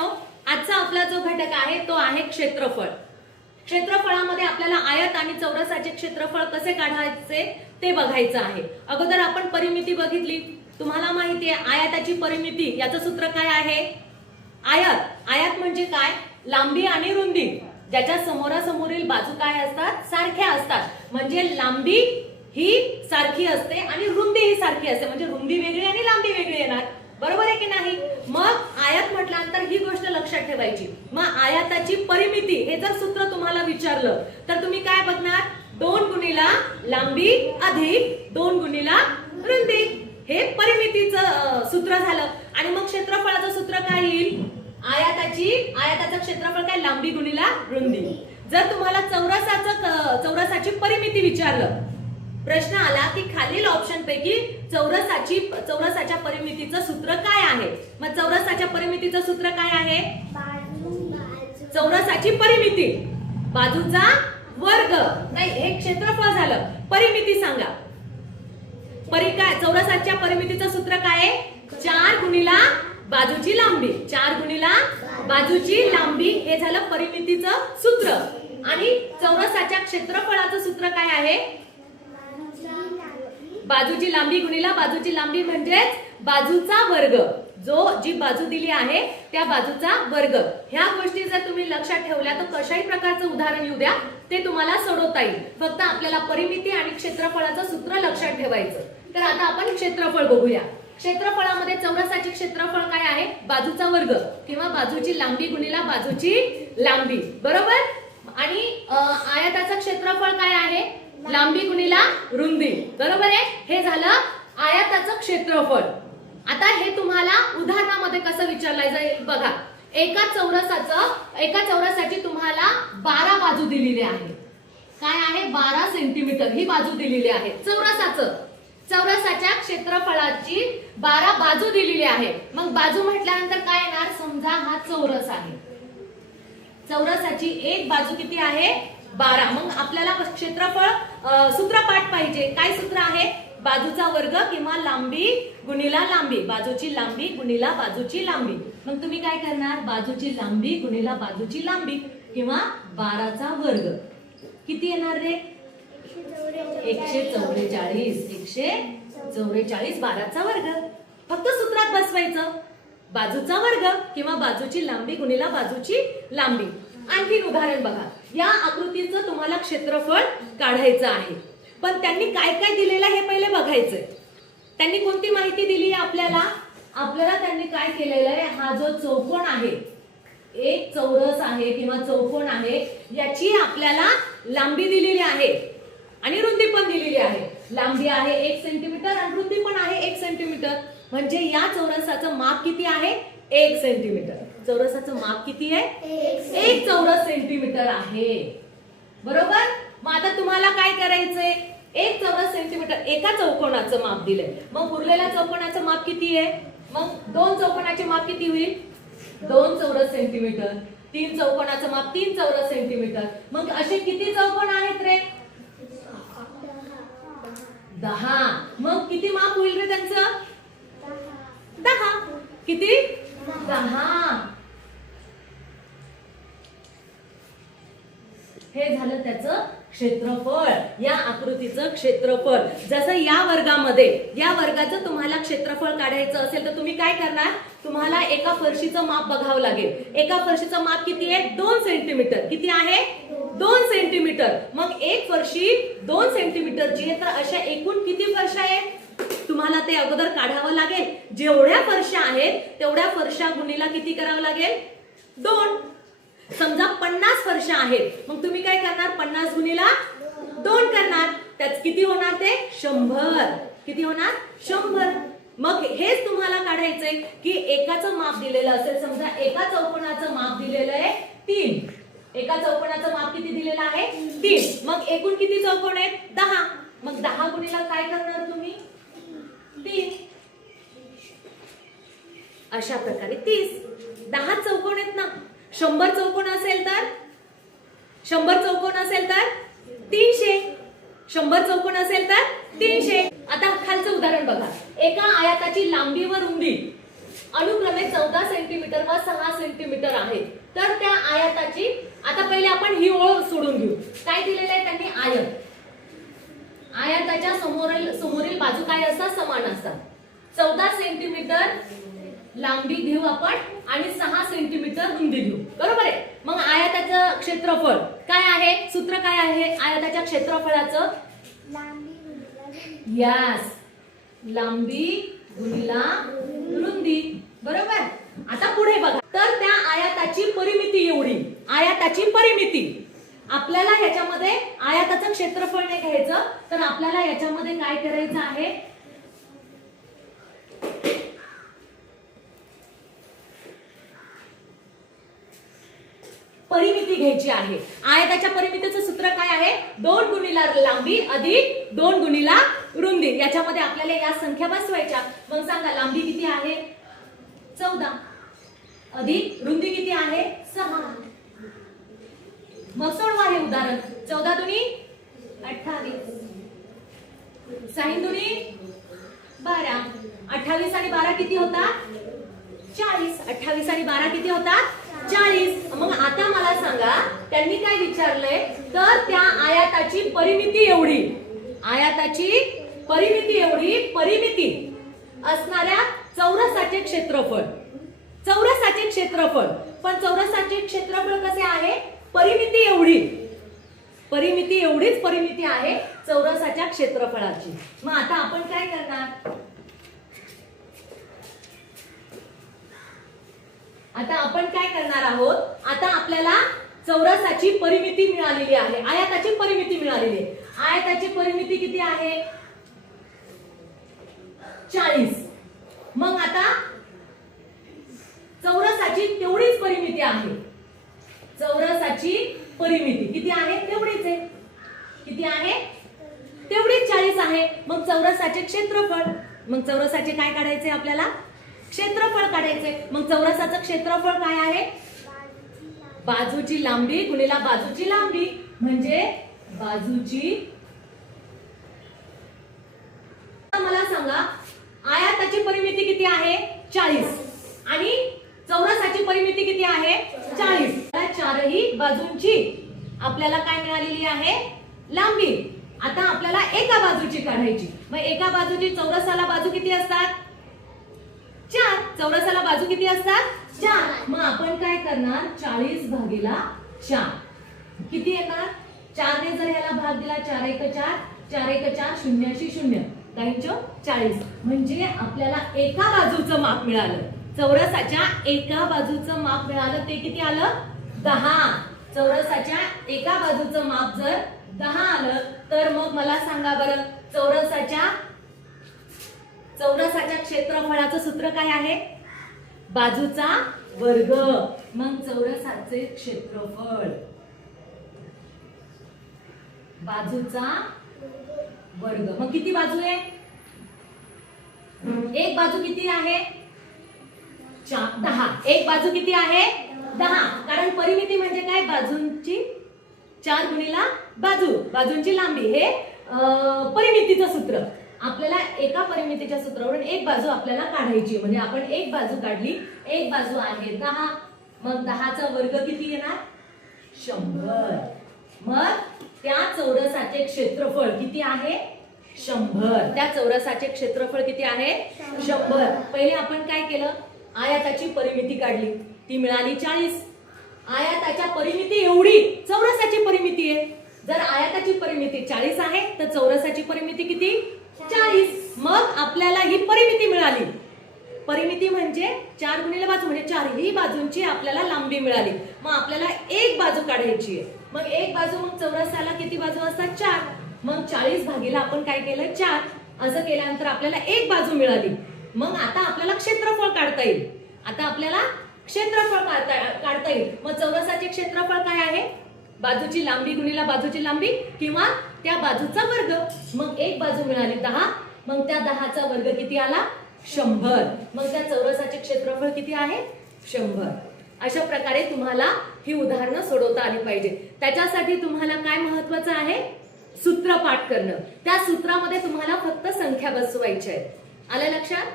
विद्यार्थ्यांनो, आजचा आपला जो घटक आहे तो आहे क्षेत्रफळ। क्षेत्रफळामध्ये आपल्याला आयत आणि चौरसाचे क्षेत्रफळ कसे काढायचे ते बघायचं आहे। अगोदर आपण परिमिती बघितली। तुम्हाला माहिती आहे आयताची परिमिती याचं सूत्र काय आहे? आयत म्हणजे काय? लांबी आणि रुंदी ज्याच्या समोरासमोरील बाजू काय असतात? सारख्या असतात। म्हणजे लांबी ही सारखी असते आणि रुंदी ही सारखी असते, म्हणजे रुंदी वेगळी आणि लांबी वेगळी येणार। बरोबर आहे की नाही? मग आयत म्हटल्यानंतर ही गोष्ट लक्षात ठेवायची। मग आयताची परिमिती हे जर सूत्र तुम्हाला विचारलं तर तुम्ही काय बघणार? 2 गुणिला लांबी अधिक 2 गुणिला रुंदी, हे परिमितीचं सूत्र झालं। आणि मग क्षेत्रफळाचं सूत्र काय येईल? आयताचं क्षेत्रफळ काय? लांबी गुणिला रुंदी। जर तुम्हाला चौरसाची परिमिती विचारलं, प्रश्न आला की खालील ऑप्शन पैकी चौरसाच्या परिमितीचं सूत्र काय आहे? मग चौरसाच्या परिमितीचं सूत्र काय आहे? चौरसाची परिमिती बाजूचा वर्ग, नाही हे क्षेत्रफळ झालं। परिमिती सांगा। चौरसाच्या परिमितीचं सूत्र काय आहे? 4 गुणिला बाजूची लांबी, 4 गुणिला बाजूची लांबी हे झालं परिमितीचं सूत्र। आणि चौरसाच्या क्षेत्रफळाचं सूत्र काय आहे? बाजूची लांबी गुणिला बाजूची लांबी म्हणजेच बाजूचा वर्ग, जी बाजू दिली आहे त्या बाजूचा वर्ग। ह्या गोष्टी जर तुम्ही लक्षात ठेवल्या तर कशाही प्रकारचं उदाहरण येऊ द्या ते तुम्हाला सोडवता येईल। फक्त आपल्याला परिमिती आणि क्षेत्रफळाचं सूत्र लक्षात ठेवायचं। तर आता आपण क्षेत्रफळ बघूया। क्षेत्रफळामध्ये चौरसाचे क्षेत्रफळ काय आहे? बाजूचा वर्ग किंवा बाजूची लांबी गुणिला बाजूची लांबी, बरोबर। आणि आयताचं क्षेत्रफळ काय आहे? लांबी गुणिला रुंदी, बरोबर आहे। हे झालं आयताचं क्षेत्रफळ। आता हे तुम्हाला उदाहरणामध्ये कसं विचारलं जाईल बघा। एका चौरसाची तुम्हाला 12 बाजू दिलेली आहे। काय आहे? 12 सेंटीमीटर ही बाजू दिलेली आहे। चौरसाच्या क्षेत्रफळाची 12 बाजू दिलेली आहे। मग बाजू म्हटल्यानंतर काय येणार? समजा हा चौरस आहे, चौरसाची एक बाजू किती आहे? 12। मग आपल्याला क्षेत्रफळ सूत्रपाठ पाहिजे। काय सूत्र आहे? बाजूचा वर्ग किंवा लांबी गुणिला लांबी, बाजूची लांबी गुणिला बाजूची लांबी। मग तुम्ही काय करणार? बाजूची लांबी गुणिला बाजूची लांबी किंवा 12चा वर्ग किती येणार रे? 144 12चा वर्ग। फक्त सूत्रात बसवायचं, बाजूचा वर्ग किंवा बाजूची लांबी गुणिला बाजूची लांबी। आणखी उदाहरण बघा। या आकृतीचं तुम्हाला क्षेत्रफळ काढायचं आहे, पण त्यांनी काय काय दिलेलं हे पहिले बघायचंय। त्यांनी कोणती माहिती दिली आपल्याला? त्यांनी काय केलेलं आहे? हा जो चौकोन आहे, एक चौरस आहे किंवा चौकोन आहे, याची आपल्याला लांबी दिलेली आहे आणि रुंदी पण दिलेली आहे। लांबी आहे 1 सेंटीमीटर आणि रुंदी पण आहे 1 सेंटीमीटर। म्हणजे या चौरसाचं माप किती आहे? 1 सेंटीमीटर। चौरसाचं माप किती आहे? 1 चौरस सेंटीमीटर आहे, बरोबर। मग आता तुम्हाला काय करायचंय? 1 चौरस सेंटीमीटर एका चौकोनाचं माप दिलंय। मग उरलेल्या चौकोनाचं माप किती आहे? मग 2 चौकोनाचे माप किती होईल? 2 चौरस सेंटीमीटर। 3 चौकोनाचं माप 3 चौरस सेंटीमीटर। मग असे किती चौकोन आहेत रे? 10। मग किती माप होईल रे त्यांचं? 10। किती? 10। हे झालं त्याचं क्षेत्रफळ, या आकृतीचं क्षेत्रफळ। जसं या वर्गाचं तुम्हाला क्षेत्रफळ काढायचं असेल तर तुम्ही काय करणार? तुम्हाला एका फरशीचं माप बघावं लागेल। एका फरशीचं माप किती आहे? 2 सेंटीमीटर। किती आहे? 2 सेंटीमीटर। मग एक फरशी 2 सेंटीमीटरची आहे, तर अशा एकूण किती फरशा आहेत? तुम्हाला ते अगोदर काढावं लागेल। जेवढ्या फरशा आहेत तेवढ्या फरशा गुणिला किती करावं लागेल? 2। समजा 50 फरशा आहेत, मग तुम्ही काय करणार? 50 गुणिला 2 करणार, त्यात किती होणार? ते 100। किती होणार? 100। मग हेच तुम्हाला काढायचंय की एकाचं माप दिलेलं असेल, समजा एका चौकोनाचं माप दिलेलं आहे 3। एका चौकोनाचं माप किती दिलेलं आहे? 3। मग एकूण किती चौकोन आहेत? 10। मग 10 गुणिला काय करणार तुम्ही? 3। अशा प्रकारे 30। 10 चौकोन आहेत ना। 100 चौकोन असेल तर 300। 100 चौकोन असेल तर 300। आता खालचं उदाहरण बघा। एका आयताची लांबी व रुंदी अनुक्रमे 14 सेंटीमीटर व 6 सेंटीमीटर आहे. तर त्या आयताची आता पहिले आपण ही ओळ सोडून घेऊ. काय दिलेलं आहे त्यांनी? आयत. आयताच्या समोरील बाजू काय असतात? समान असतात. 14 सेंटीमीटर लांबी घेऊ आपण आणि 6 सेंटीमीटर रुंदी घेऊ. बरोबर आहे. मग आयताचं क्षेत्रफळ काय आहे? सूत्र काय आहे आयताच्या क्षेत्रफळाचं? यस, लांबी गुणिला रुंदी. बरोबर. आता पुढे बघा. तर त्या आयताची परिमिती एवढी. आयताची परिमिती आपल्याला ह्याच्यामध्ये आयताचं क्षेत्रफळ नाही घ्यायचं, तर आपल्याला याच्यामध्ये काय करायचं आहे? परिमिती घ्यायची आहे. आयताच्या परिमितीचं सूत्र काय आहे? 2 गुणिला लांबी अधिक 2 गुणिला रुंदी. याच्यामध्ये आपल्याला या संख्या बसवायच्या. मग सांगा लांबी किती आहे? 14 अधिक रुंदी किती आहे? 6. मग सोडवा हे उदाहरण. 14 दुनी 28, 6 दुनी 12, 28 आणि 12 किती होतात? 40. 28 आणि 12 किती होतात? 40. मग आता मला सांगा त्यांनी काय विचारलंय? तर त्या आयताची परिमिती एवढी, आयताची परिमिती एवढी परिमिती असणाऱ्या चौरसाचे क्षेत्रफळ. चौरसाचे क्षेत्रफळ. पण चौरसाचे क्षेत्रफळ कसे आहे? परिमिती एवढी. परिमिती एवढीच परिमिती आहे चौरसाच्या क्षेत्रफळाची. मग आता आपण काय करणार? आता आपण काय करणार आहोत? आता आपल्याला चौरसाची परिमिती मिळालेली आहे. आयताची परिमिती मिळालेली आहे. आयताची परिमिती किती आहे? 40. मग आता चौरसाची तेवढीच परिमिती आहे. चौरसाची परिमिती किती आहे? तेवढीच आहे. किती आहे? तेवढीच 40 आहे. मग चौरसाचे क्षेत्रफळ. मग चौरसाचे काय काढायचे आपल्याला? क्षेत्रफळ काढायचे. मग चौरसाचं क्षेत्रफळ काय आहे? बाजूची लांबी गुणिला बाजूची लांबी म्हणजे बाजूची. मला सांगा आयताची परिमिती किती आहे? 40 आणि चौरसाची परिमिती किती आहे? 40. चारही बाजूंची आपल्याला काय मिळालेली आहे? लांबी. आता आपल्याला एका बाजूची काढायची. मग एका बाजूची चौरसाला बाजू किती असतात? 4. चौरसाला बाजू किती असतात? 4. मग आपण काय करणार? 40 भागीला 4 किती येणार? 4 ने जर याला भाग दिला 4 1 4, 4 1 4, 0 0 काहींचो 40. म्हणजे आपल्याला एका बाजूचं माप मिळालं. चौरसाच्या एका बाजूचं माप मिळालं. ते किती आलं? 10. चौरसाच्या एका बाजूचं माप जर 10 आलं तर मग मला सांगा बरं चौरसाच्या क्षेत्रफळाचं सूत्र काय आहे? बाजूचा वर्ग. मग चौरसाचे क्षेत्रफळ बाजूचा वर्ग. मग किती बाजू आहे? एक बाजू किती आहे? 10. एक बाजू किती आहे? 10. कारण परिमिती म्हणजे काय? बाजूंची 4 गुणिला बाजू, बाजूंची लांबी. हे परिमितीचं सूत्र. आपल्याला एका परिमितीच्या सूत्रावरून एक बाजू आपल्याला काढायची. म्हणजे आपण एक बाजू काढली. एक बाजू आहे 10. मग 10चा वर्ग किती येणार? 100. मग त्या चौरसाचे क्षेत्रफळ किती आहे? 100. त्या चौरसाचे क्षेत्रफळ किती आहे? 100. पहिले आपण काय केलं? आयताची परिमिती काढली. ती मिळाली 40. आयताच्या परिमिती एवढी चौरसाची परिमिती आहे. जर आयताची परिमिती 40 आहे तर चौरसाची परिमिती किती? 40. मग आपल्याला ही परिमिती मिळाली. परिमिती म्हणजे 4 गुणिले बाजू म्हणजे 4ही बाजूंची आपल्याला लांबी मिळाली. मग आपल्याला एक बाजू काढायची आहे. मग एक बाजू, मग चौरसाला किती बाजू असतात? 4. मग 40 भागीला आपण काय केलं? 4. असं केल्यानंतर आपल्याला एक बाजू मिळाली. मग आता आपल्याला क्षेत्रफळ काढता येईल. आता आपल्याला क्षेत्रफळ काढता येईल. मग चौरसाचे क्षेत्रफळ काय आहे? बाजूची लांबी गुणिला बाजूची लांबी किंवा त्या बाजूचा वर्ग. मग एक बाजू मिळाली 10. मग त्या 10चा वर्ग किती आला? 100. मग त्या चौरसाचे क्षेत्रफळ किती आहे? 100. अशा प्रकारे तुम्हाला ही उदाहरणं सोडवता आली पाहिजे. त्याच्यासाठी तुम्हाला काय महत्वाचं आहे? सूत्र पाठ करणं. त्या सूत्रामध्ये तुम्हाला फक्त संख्या बसवायच्या आहेत. आलं लक्षात?